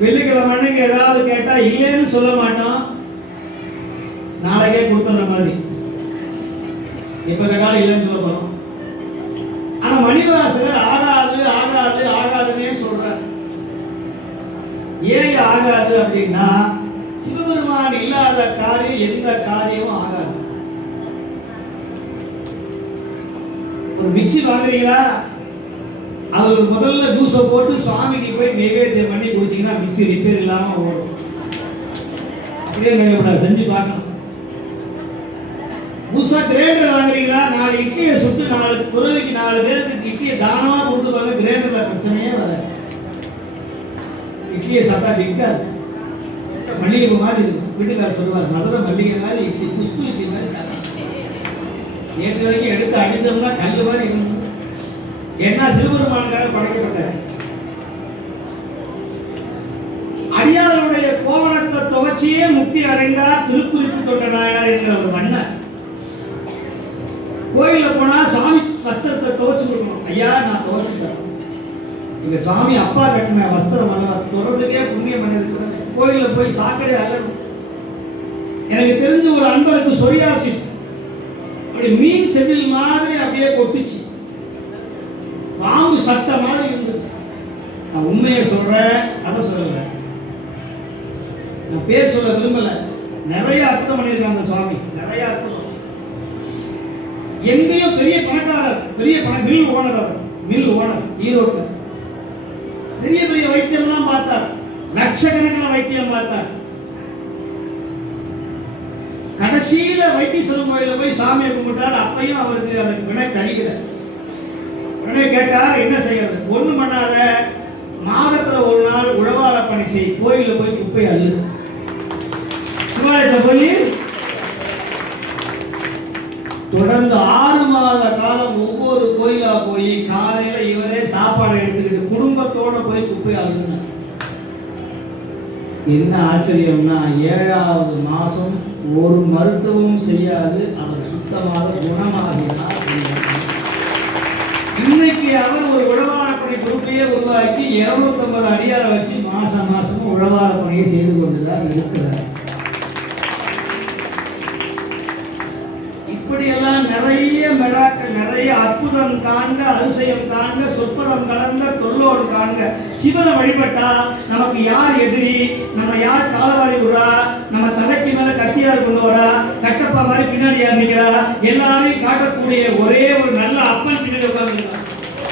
வெள்ளிக்கிழமை அன்னைக்கு ஏதாவது கேட்டா இல்லைன்னு சொல்ல மாட்டோம், நாளைக்கே கொடுத்துற மாதிரி. எப்ப கேட்டாலும் இல்லைன்னு சொல்ல போறோம். ஆனா மணிவாசகர் ஆகாது ஆகாது ஆகாதுன்னே சொல்றார். ஏன் ஆகாது அப்படின்னா, சிவபெருமான் இல்லாத காரியம் எந்த காரியமும் ஆகாது. ஒரு மிக்சி வாங்குறீங்களா, அது முதல்ல ஜூஸை போட்டு சுவாமிக்கு போய் நைவேத்தியம் பண்ணி குடிச்சிங்கன்னா மிக்சி ரிப்பேர் இல்லாமல் ஓடும். அப்படியே நீங்கள் செஞ்சு பார்க்கணும். புதுசா கிரைண்டர் வாங்குறீங்களா, 4 இட்லியை சுட்டு 4 துறவிக்கு 4 பேருக்கு இட்லியை தானமா கொடுத்து பாருங்க, கிரைண்டர்ல பிரச்சனையே வராது. இட்லியை சாப்பிட்டா விற்காது, மல்லிகை மாதிரி இருக்கும். வீட்டுக்காரர் சொல்லுவார், மதுரை மல்லிகை மாதிரி இட்லி, குஷ்பு இட்லி மாதிரி சாப்பிட்டா நேற்று வரைக்கும் எடுத்து அடிச்சோம்னா கல் மாதிரி இருக்கும். என்ன சிவபெருமானுக்காக படைக்கப்பட்டார். அடியாருடைய கோவணத்தை துவச்சியே முக்தி அடைந்தார் திருக்குறிப்பு தொண்ட நாயனார் என்கிற ஒரு மன்னர். கோயில போனா சுவாமி வஸ்திரத்தை துவச்சு கொடுக்கணும். ஐயா நான் துவச்சுட்டேன், எங்க சுவாமி அப்பா கட்டின வஸ்திரம் அல்லவா, தொடர்ந்துக்கே புண்ணியம் பண்ணிருக்க. கோயில போய் சாக்கடை அழகும். எனக்கு தெரிஞ்ச ஒரு அன்பருக்கு சொரியாசிஸ், அப்படி மீன் செதில் மாதிரி அப்படியே கொட்டுச்சு, பாம்பு சட்ட மாதிரி இருந்தது. நான் உண்மையை சொல்றேன், அதை சொல்லல, நான் பேர் சொல்ல விரும்பல. நிறைய அர்த்தம் பண்ணியிருக்காங்க சுவாமி, நிறைய அர்த்தம். எங்கேயும் பெரிய பணக்காரர், பெரிய மில் ஓனர், அவர் மில் ஓனர் ஈரோட்ல. பெரிய பெரிய வைத்தியம்லாம் பார்த்தார், லட்சக்கணக்கில் வைத்தியம் பார்த்தார். கடைசியில வைத்தீஸ்வரன் கோயில போய் சாமியை கும்பிட்டார். அப்பையும் அவருக்கு அதுக்கு வினை கழிக்கல. உடனே கேட்டார், என்ன செய்யறது? ஒண்ணும் பண்ணாத, மாதத்துல ஒரு நாள் உழவார பணி செய், கோயில போய் குப்பை அள்ளு. சிவாலயத்தை போய் தொடர்ந்து 6 மாத காலம் ஒவ்வொரு கோயிலா போய் காலையில இவரே சாப்பாடு எடுத்துக்கிட்டு குடும்பத்தோட போய் குப்பை அள்ளுனார். என்ன ஆச்சரியம்னா, 7வது மாசம் ஒரு மருத்துவம் செய்யாது அவர் சுத்தமாக குணமாகிறார். இன்னைக்கு அவர் ஒரு உழவார பணி குரூப்பையே உருவாக்கி 250 அடியாரை வச்சு மாசமும் உழவார பணியை செய்து கொண்டுதான் இருக்கிறார். இப்படியெல்லாம் நிறைய மிராக்கள், நிறைய அற்புதம் காண்க, அதிசயம் காண்க, சொற்பதம் கலந்த தொல்லோடு காண்க. சிவனை வழிபட்டா நமக்கு யார் எதிரி, நம்ம யார் காலவாரி விடுறா, நம்ம தலைக்கு மேல கத்தியார் கொண்டு வரா, கட்டப்பா மாதிரி பின்னாடி நிற்கிறா, எல்லாரையும் காட்டக்கூடிய ஒரே ஒரு நல்ல அப்பன் பின்னாடி உட்கார்ந்து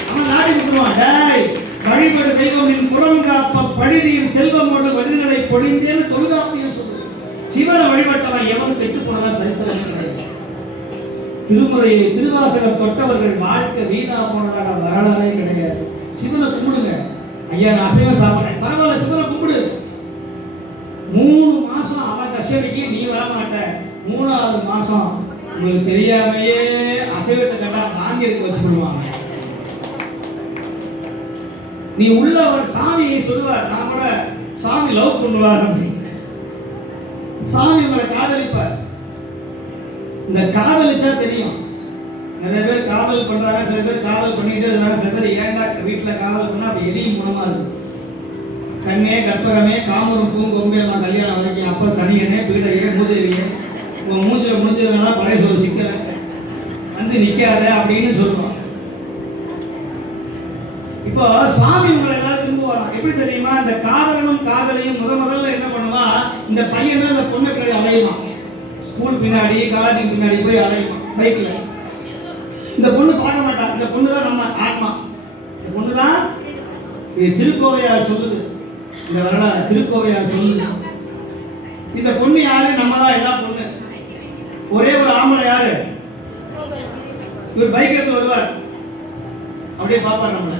நம்ம நாடி விட்டுருவான். டேய், வழிபடு தெய்வம் புறம் காப்ப பழுதியின் செல்வமோடு வழிகளை பொழிந்தேன்னு தொல்காப்பியம் சொல்லுது. சிவனை வழிபட்டவன் எவனும் கெட்டு போனதா சரித்திரம் கிடையாது. திருமுறையை திருவாசகம் தொட்டவர்கள் வாழ்க்கை வீணா போனதாக வரலாறே கிடையாது. சிவனை கும்பிடுங்க. ஐயா நான் அசைவம் சாப்பிட்றேன், பரவாயில்ல, சிவனை கும்பிடு. 3 மாசம் அவன் கஷ்டடிக்கு நீ வரமாட்ட. 3வது மாசம் உங்களுக்கு தெரியாமையே அசைவத்தை கண்டா வாங்கி எடுக்க வச்சுடுவாங்க. நீ உள்ளவர் சாமி சொல்லுவார், நான் கூட சாமி லவ் பண்ணுவார் அப்படின்னு. சாமி உங்களை காதலிப்பார். இந்த காதலிச்சா தெரியும். நிறைய பேர் காதல் பண்றாங்க, சில பேர் காதல் பண்ணிட்டு இருக்காங்க, சில பேர் ஏன்டா வீட்டுல காதல் பண்ணா அப்ப எரியும் குணமா இருக்கு. கண்ணே கற்பகமே காமரும் பூங்கொம்பேமா கல்யாணம் வரைக்கும், அப்ப சனியனே பீடையே மூதேவியே உன் மூஞ்சில முடிஞ்சதுனால பழைய சொல் சிக்கல வந்து நிக்காத அப்படின்னு சொல்லுவான். இப்போ சுவாமி உங்களை எல்லாரும் விரும்புவாராம். எப்படி தெரியுமா? இந்த காதலனும் காதலையும் முதல்ல என்ன பண்ணுவா, இந்த பையன் தான் இந்த பொண்ணை பின்னாடி அலையுமா, ஸ்கூல் பின்னாடி காலேஜ் பின்னாடி போய் அலையுமா பைக்ல. இந்த பொண்ணு பார்க்க மாட்டான். இந்த பொண்ணு தான் நம்ம ஆத்மா. இந்த பொண்ணு தான், இது திருக்கோவையார் சொல்லுது, இந்த வரலாறு திருக்கோவையார் சொல்லுது. இந்த பொண்ணு யாரு? நம்ம தான் எல்லா பொண்ணு. ஒரே ஒரு ஆம்பளை யாரு? இவர் பைக் எடுத்து வருவார், அப்படியே பார்ப்பார் நம்மள.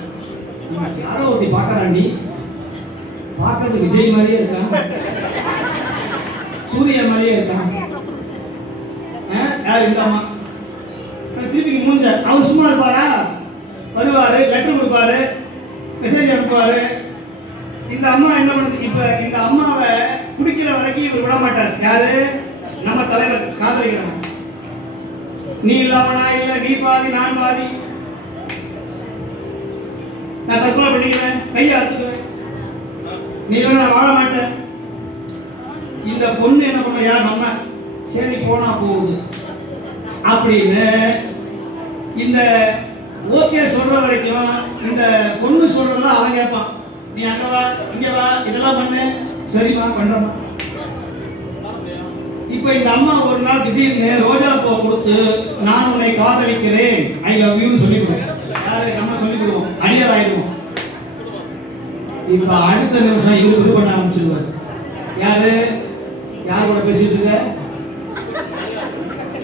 யாரோ ஒருத்தி பார்க்கறாண்டி, பார்க்கறது விஜய் மாதிரியே இருக்கான், சூர்யா மாதிரியே இருக்கான். யார் இருக்காமா? திருப்பி மூஞ்ச அவர் சும்மா இருப்பாரா? வருவாரு, லெட்டர் கொடுப்பாரு, மெசேஜ் அனுப்புவாரு. இந்த அம்மா என்ன பண்ணுது? இப்ப இந்த அம்மாவை குடிக்கிற வரைக்கும் இவர் விட மாட்டார். யாரு? நம்ம தலைவர் காதலிக்கிறவன். நீ இல்லாம நான் இல்லை, நீ பாதி நான் பாதி, நான் தற்கொலை பண்ணிக்கிறேன், கையை அறுத்துக்கிறேன். நீ நான் வாழ மாட்டேன். இந்த பொண்ணு என்ன பண்ண, யார் நம்ம, சரி போனா போகுது அப்படின்னு இந்த ஓகே சொல்ற வரைக்கும் இந்த பொண்ணு சொல்றதெல்லாம் அவன் கேட்பான். நீ அங்க வா, இங்க வா, இதெல்லாம் பண்ணு, சரிவா பண்றமா. இப்ப இந்த அம்மா ஒரு நாள் திடீர்னு ரோஜா பூ கொடுத்து நான் உன்னை காதலிக்கிறேன், ஐ லவ் யூ சொல்லிவிடுவோம். யாரு, நம்ம சொல்லிவிடுவோம், அடியார் ஆயிடுவோம். இப்ப அடுத்த நிமிஷம் இவரு இது பண்ண ஆரம்பிச்சிருவாரு. யாரு, யார் கூட பேசிட்டு இருக்க,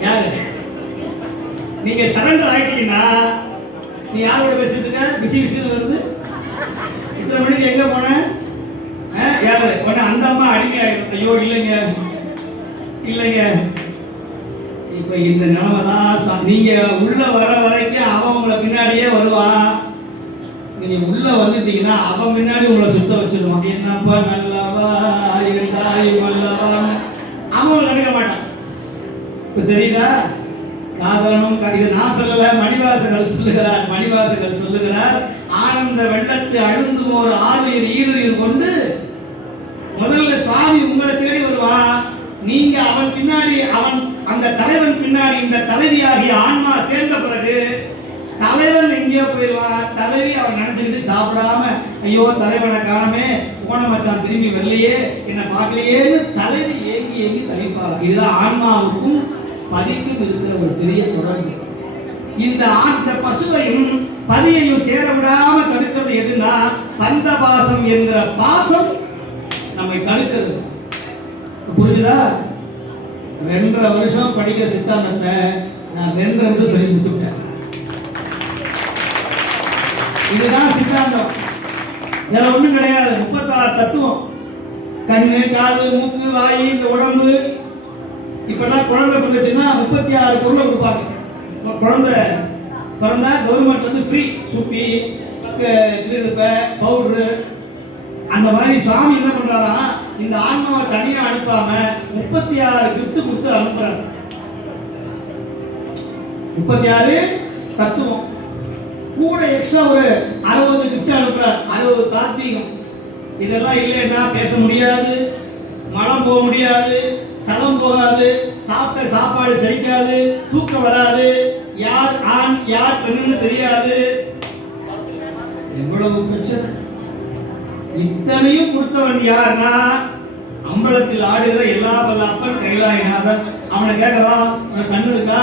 யாரு, நீங்க சரண்டர் ஆயிட்டீங்கன்னா நீ யார் கூட பேசிட்டு இருக்க, பிசி பிசின்னு வருது. இத்தனை மணிக்கு எங்க போன, யாரு, உடனே அந்த அம்மா அடிமையாயிரும். ஐயோ இல்லைங்க இல்லைங்க. இப்ப இந்த நிலைமை தான். நீங்க உள்ள வர வரைக்கும் அவன் உங்களை பின்னாடியே வருவா. நீங்க உள்ள வந்துட்டீங்கன்னா அவன் பின்னாடி உங்களை சுத்த வச்சிருவான். என்னப்பா நல்லவா இருந்தாய் வல்லவா, அவன் கண்டுக்க மாட்டான். இப்ப தெரியுதா, காதலனும் இது நான் சொல்லல, மணிவாசகர் சொல்லுகிறார். மணிவாசகர் சொல்லுகிறார், ஆனந்த வெள்ளத்தை அழுந்துவோர் ஆளுயிர் ஈருயிர் கொண்டு முதல்ல சாமி உங்களை தேடி வருவான். நீங்க அவன் பின்னாடி, அவன் அந்த தலைவன் பின்னாடி இந்த தலைவியாகிய ஆன்மா சேர்ந்த பிறகு தலைவன் எங்கேயோ போயிடுவான். தலைவி அவன் நினைச்சுக்கிட்டு சாப்பிடாம, ஐயோ தலைவனை காணமே, போன மச்சான் திரும்பி வரலையே, என்ன பார்க்கலையேன்னு தலைவி ஏங்கி ஏங்கி தவிப்பாங்க. இதுதான் ஆன்மாவுக்கும் பதிக்கும் இருக்கிற ஒரு பெரிய தொடர்பு. இந்த பசுவையும் பதியையும் சேர விடாம தடுக்கிறது எதுனா பந்த பாசம் என்கிற பாசம் நம்மை தடுக்கிறது. புரிஞ்சுதா? 2.5 வருஷம் படிக்கிற சித்தாந்தத்தை நான் 2.5 வருஷம் சொல்லி முடிச்சுட்டேன். இதுதான் சித்தாந்தம், வேற ஒண்ணும் கிடையாது. 36 தத்துவம், கண்ணு, காது, மூக்கு, வாய், இந்த உடம்பு. இப்பெல்லாம் குழந்தை பிறந்துச்சுன்னா 36 பொருளை கொடுப்பாங்க. குழந்தை பிறந்தா கவர்மெண்ட் வந்து ஃப்ரீ, சூப்பி, பவுடரு. அந்த மாதிரி சுவாமி என்ன பண்றாரா, இந்த ஆன்மாவை தனியா அனுப்பாம 36 கிஃப்ட் கொடுத்து அனுப்புறாரு. 36 தத்துவம் கூட எக்ஸ்ட்ரா ஒரு 60 கிஃப்ட் அனுப்புறார். 60 தாத்வீகம். இதெல்லாம் இல்லைன்னா பேச முடியாது, மலம் போக முடியாது, சலம் போகாது, சாப்பிட்ட சாப்பாடு செரிக்காது, தூக்கம் வராது, யார் ஆண் யார் பெண்ணுன்னு தெரியாது. எவ்வளவு பிரச்சனை. இத்தனையும் கொடுத்தவன் யாருன்னா அம்பலத்தில் ஆடுகிற எல்லா வல்ல அப்பன் கைலாயநாதன். அவனை கேட்கறான், உனக்கு கண்ணு இருக்கா,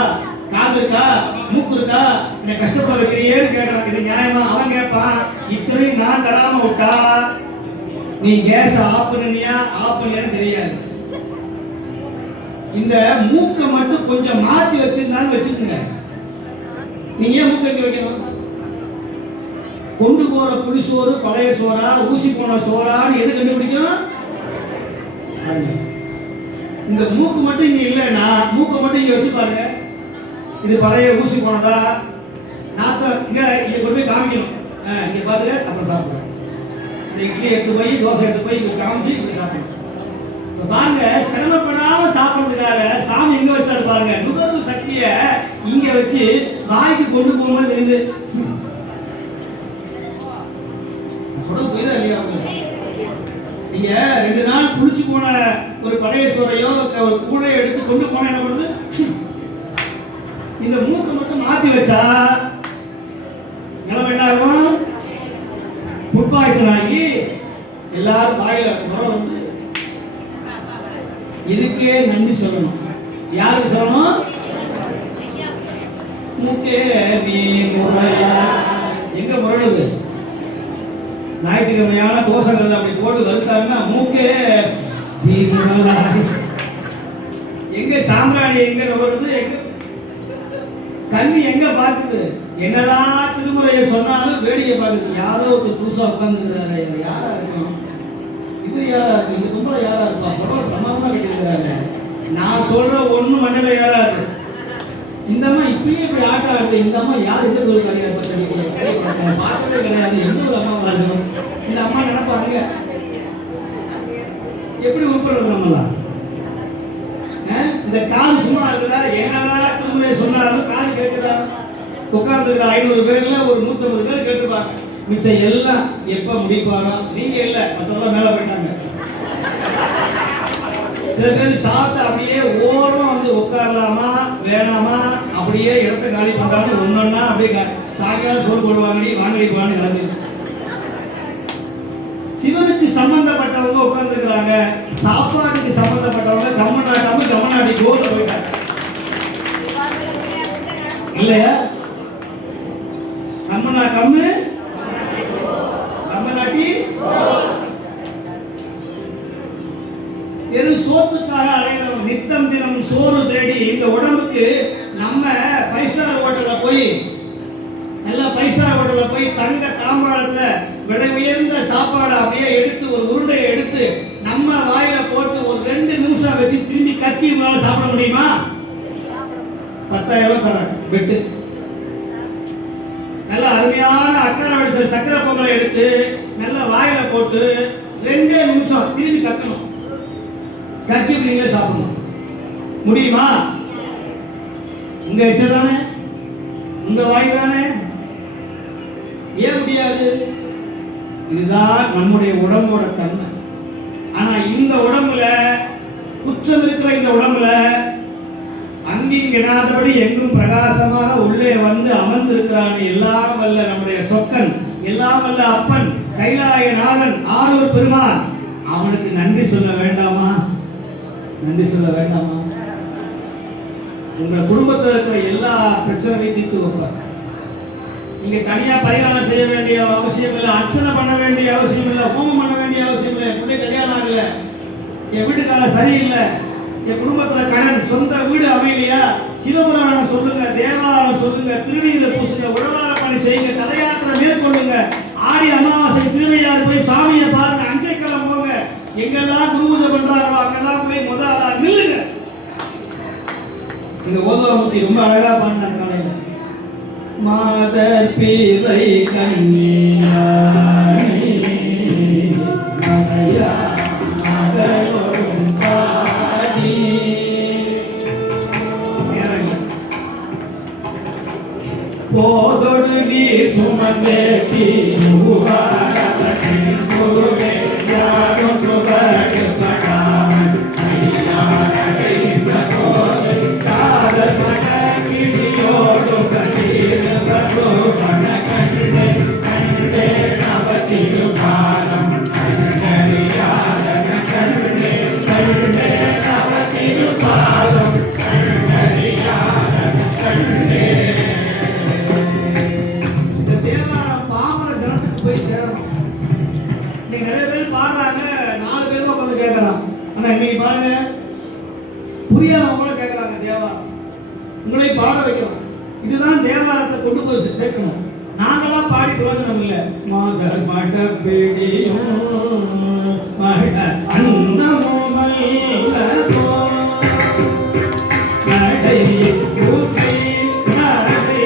காது இருக்கா, மூக்கு இருக்கா, என்ன கஷ்டப்பட வைக்கிறியேன்னு கேட்கறான். இது நியாயமா? அவன் கேட்பான், இத்தனையும் நான் தராம விட்டா நீ கேஸ் ஆஃப் பண்ணியா ஆஃப் பண்ணியான்னு தெரியாது. இந்த மூக்கை மட்டும் கொஞ்சம் மாத்தி வச்சிருந்தான்னு வச்சுக்கோங்க. நீங்க ஏன் மூக்கை வைக்கணும்? கொண்டு போற புளிசோறு பழைய சோறா, ஊசி போன சோறான்னு எது கண்டுபிடிக்கும்? இந்த மூக்கு மட்டும் இங்க இல்லைன்னா மூக்கை மட்டும் இங்க வச்சு பாருங்க, இது பழைய ஊசி போனதா, நாத்த இங்க கொண்டு போய் காமிக்கணும். இங்க பாத்துக்க, அப்புறம் சாப்பிடுவோம். இந்த இட்லி எடுத்து போய், தோசை எடுத்து போய் இங்க காமிச்சு இப்படி சாப்பிடணும். பாருங்க, சிரமப்படாம சாப்பிடுறதுக்காக சாமி எங்க வச்சாரு பாருங்க, நுகர்வு சக்திய இங்க வச்சு வாய்க்கு கொண்டு போகும்போது தெரியுது. சொல்றது புரியுதா இல்லையா? நீங்க 2 நாள் புளிச்சு போன ஒரு பழைய சோறையோ ஒரு கூடையோ எடுத்து கொண்டு போன என்ன பண்ணுது? இந்த மூக்கை மட்டும் மாத்தி வச்சா நிலைமை என்ன ஆகும்? ஃபுட் பாய்சன் ஆகி எல்லாரும் வாயில முறை வந்து. இதுக்கே நன்றி சொல்லணும். யாருக்கு சொல்லணும்? மூக்கே நீ முறையா. எங்க முறையுது? ஞாயிற்றுக்கிழமையான தோசைகள் அப்படி போட்டு வருத்தாங்கன்னா மூக்கே நீ முறையா. எங்க சாம்பிராணி எங்க நுகருது? எங்க கண்ணு எங்க பார்க்குது? என்னதான் திருமுறையை சொன்னாலும் வேடிக்கை பார்க்குது. யாரோ ஒரு புதுசா உட்கார்ந்துருக்கிறாரு, யாரா இருக்கணும்? இவர் யாரா இருக்கு? இந்த கும்பல யாரா இருப்பா? பரவாயில்ல, பிரமாதமா கட்டிருக்கிறாரு. நான் சொல்ற ஒண்ணு மண்ணில ஏறாது. இந்த அம்மா இப்பயே இப்படி ஆட்ட ஆடுது. இந்த அம்மா யார்? எந்த தொழில் காரியார் பார்த்ததே கிடையாது. எந்த ஒரு அம்மாவா இருக்கணும்? இந்த அம்மா நினைப்பாங்க எப்படி உட்படுறது நம்மளாம். இந்த காது சும்மா இருக்குதா? என்னதான் திருமுறை சொன்னாலும் காது கேட்குதா? உட்கார்ந்து 500 பேர்ல ஒரு 150 பேர் கேட்டுருப்பாங்க. மிச்சம் எல்லாம் எப்ப முடிப்பாரோ. நீங்க இல்ல, மற்றவங்க மேல போயிட்டாங்க. சில பேர் சாப்பிட்டு அப்படியே ஓரமா வந்து உட்காரலாமா வேணாமா, அப்படியே இடத்த காலி பண்றாங்க. ஒன்னொன்னா அப்படியே சாயங்காலம் சோறு போடுவாங்கடி வாங்கடி போவான்னு கிளம்பி. சிவனுக்கு சம்பந்தப்பட்டவங்க உட்கார்ந்துருக்கிறாங்க, சாப்பாட்டுக்கு சம்பந்தப்பட்டவங்க கம்மநாடி கோல போயிட்டாங்க இல்லையா? கம்மநாட்டி வெறும் சோத்துக்காக அலைகிறவங்க. நித்தம் தினம் சோறு தேடி இந்த உடம்புக்கு நம்ம பைசார் ஹோட்டல்ல போய் நல்லா பைசார் ஹோட்டல்ல போய் தங்க தாம்பாளத்துல விலை உயர்ந்த சாப்பாடு அப்படியே எடுத்து ஒரு உருண்டையை எடுத்து நம்ம வாயில போட்டு ஒரு 2 நிமிஷம் வச்சு திரும்பி கக்கி மேல சாப்பிட முடியுமா? 10,000 ரூபாய் தரேன் பெட்டு. நல்ல அருமையான அக்கறை வடிசல் சக்கரை பொங்கலை எடுத்து நல்ல வாயில போட்டு 2 நிமிஷம் திரும்பி கக்கணும். கக்கி நீங்களே சாப்பிடணும். முடியுமா? உங்க எச்ச தானே, உங்க வாய் தானே, ஏன் முடியாது? இதுதான் நம்முடைய உடம்போட தன்மை. ஆனா இந்த உடம்புல குற்றம் இருக்கிற இந்த உடம்புல அங்கிங்கெனாதபடி எங்கும் பிரகாசமாக உள்ளே வந்து அமர்ந்து இருக்கிறான் எல்லாம் வல்ல நம்முடைய சொக்கன், எல்லாம் வல்ல அப்பன், கைலாயநாதன், ஆரூர் பெருமான். அவனுக்கு நன்றி சொல்ல வேண்டாமா? நன்றி சொல்ல வேண்டாமா? உங்க குடும்பத்தில் இருக்கிற எல்லா பிரச்சனையும் தீர்த்து வைப்பார். நீங்க தனியா பரிகாரம் செய்ய வேண்டிய அவசியம் இல்லை, அர்ச்சனை பண்ண வேண்டிய அவசியம் இல்லை, ஹோமம் பண்ண வேண்டிய அவசியம் இல்லை. பிள்ளை கல்யாணம் ஆகல, என் வீட்டுக்காரர் சரியில்லை, என் குடும்பத்துல கடன், சொந்த வீடு அமையலையா, சிவபுராணம் சொல்லுங்க, தேவாரம் சொல்லுங்க, திருநீரை பூசுங்க, உடலார பணி செய்யுங்க, தலையாத்திரை மேற்கொள்ளுங்க, ஆடி அமாவாசை திருவையாறு போய் சாமியை பாருங்க, அஞ்சைக்கிழமை போங்க, எங்கெல்லாம் குரு பூஜை பண்றாங்களோ அங்கெல்லாம் போய் முதல்ல நில்லுங்க. இந்த ஓதவமூர்த்தி ரொம்ப அழகா பாடினார் காலையில. மாதர் பிறை கண்ணியாணி மலையா மகளோடும் பாடி போதொடு நீர் சுமந்தேத்தி முகாரவற்றின் முருகே யாரும் சுவடு படாமல் அடியாரடைந்த போது காதல் மடக்கிடியோடு கண்டீர் பிரபு மன கண்டே கண்டே நவத்திரு பாதம் கண்டறியாதன கண்டே கண்டே நவத்திரு பாதம் கண்டறியாதன கண்டே. போய் சேரணும். இன்னைக்கு நிறைய பேர் பாடுறாங்க, 4 பேர் தான் உட்காந்து கேட்கறான். ஆனா இன்னைக்கு பாருங்க, புரியாதவங்க கேட்கறாங்க தேவாரம். உங்களை பாட வைக்கணும். இதுதான் தேவாரத்தை கொண்டு போய் சேர்க்கணும். நாங்களா பாடி பிரயோஜனம் இல்லை. மாதர் மட பிடியும் மட அன்னமும் மல்லதோ நடை கூட்டை நடை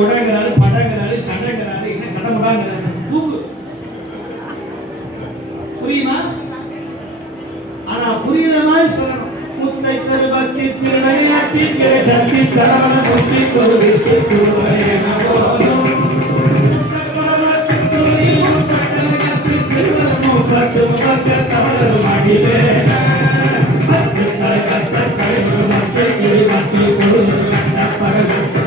உடங்கிறாரு, படங்கிறாரு, சண்டைங்கிறாரு, என்ன கடமுடாங்கிறாரு. தூங்கு. புரியுமா? ஆனா புரியுற மாதிரி சொல்லணும். முத்தை தருபத்தி திருடைய தீக்கிற சக்தி தரவண முத்தி தொழுவித்து திருவரையன போலும் பட்டு முகத்த தவறு மடிவே மக்கள் தலை கத்த கழிவு மக்கள் கிளி மக்கள் பொழுது கண்ட பரவு பரம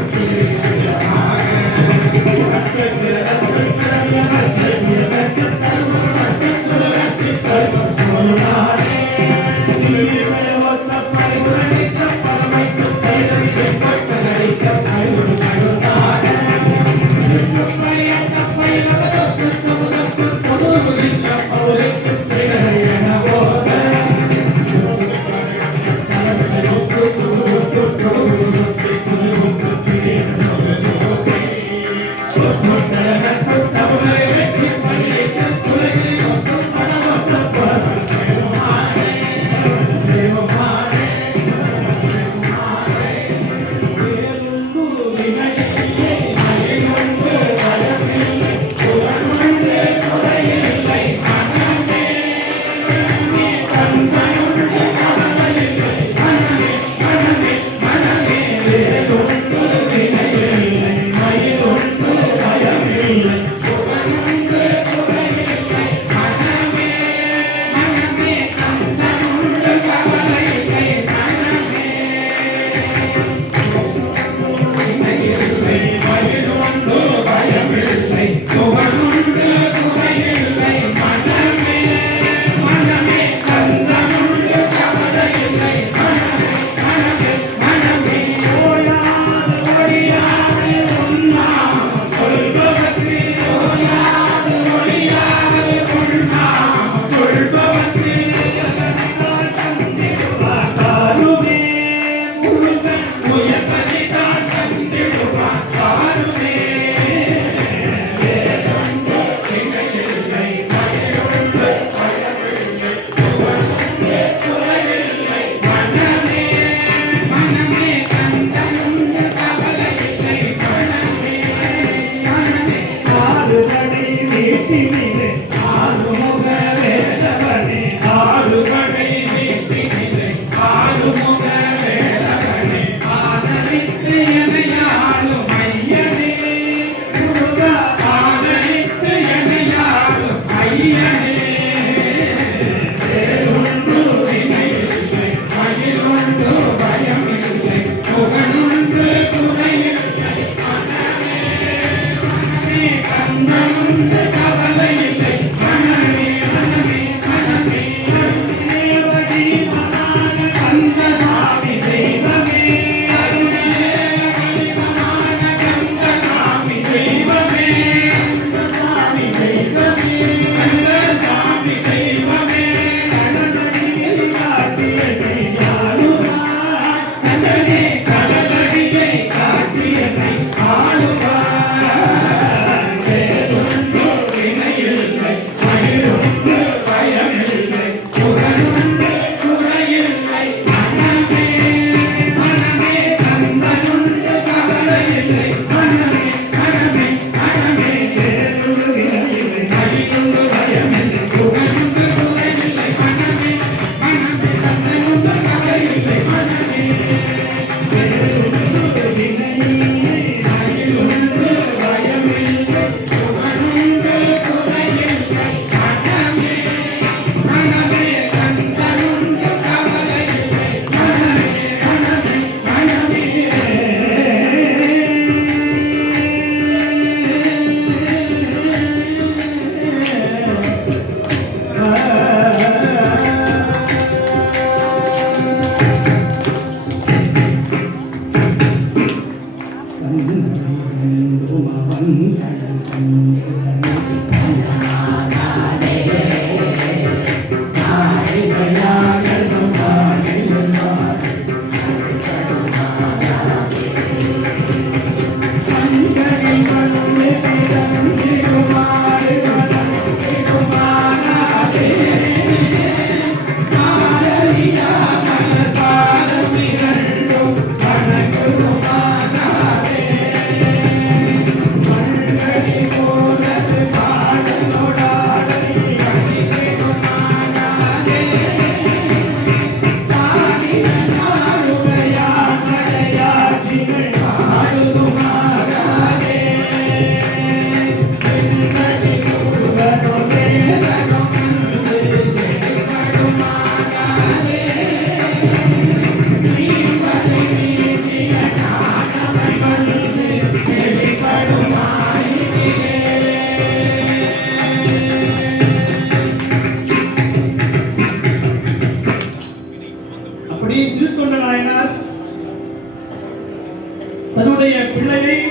குழந்தையை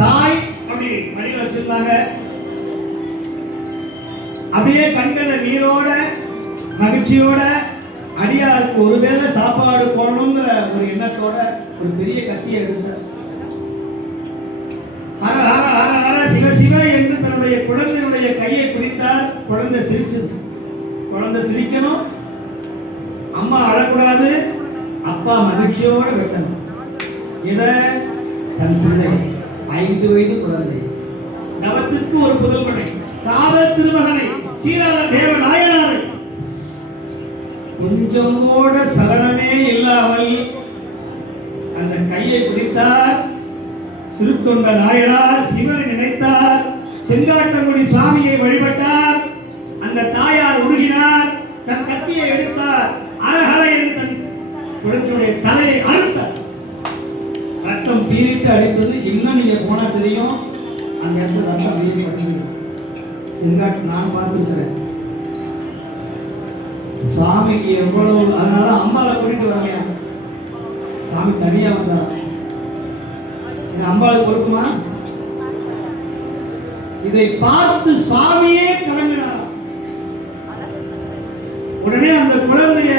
தாய் அப்படி மடியில் வச்சிருந்தாங்க. அப்படியே கண்களை நீரோட மகிழ்ச்சியோட அடியாருக்கு ஒருவேளை சாப்பாடு போடணுங்கிற ஒரு எண்ணத்தோட ஒரு பெரிய கத்தியை எடுத்தார். ஹர ஹர ஹர ஹர சிவ சிவ என்று தன்னுடைய குழந்தையுடைய கையை பிடித்தார். குழந்தை சிரிச்சது. குழந்தை சிரிக்கணும், அம்மா அழக்கூடாது, அப்பா மகிழ்ச்சியோட வெட்டணும். இத தன் பிள்ளை 5 வயது குழந்தை, தவத்திற்கு ஒரு புதல்வனை, காதல் திருமகனை, சீராள தேவ நாயனாரை கொஞ்சம் கூட சலனமே இல்லாமல் அந்த கையை பிடித்தார். சிறுத்தொண்ட நாயனார் சிவனை நினைத்தார். செங்காட்டங்குடி சுவாமியை வழிபட்டார். அந்த தாயார் உருகினார். தன் கத்தியை எடுத்தார். அழகலை என்று தன் குழந்தையுடைய தலையை அறுத்தார். ரத்தம் பீரிட்டு அடித்தது. இன்னும் நீங்க போனா தெரியும், அந்த இடத்துல ரத்தம் பீரிட்டு செங்காட்டு நான் பார்த்துருக்கிறேன். சாமிக்கு எவ்வளவு, அதனால அம்பாவை கூட்டிட்டு வரலையா, சாமி தனியா வந்தார். அம்பாளுக்கு பொறுக்குமா? இதை பார்த்து சுவாமியே கலங்கினார். உடனே அந்த குழந்தைய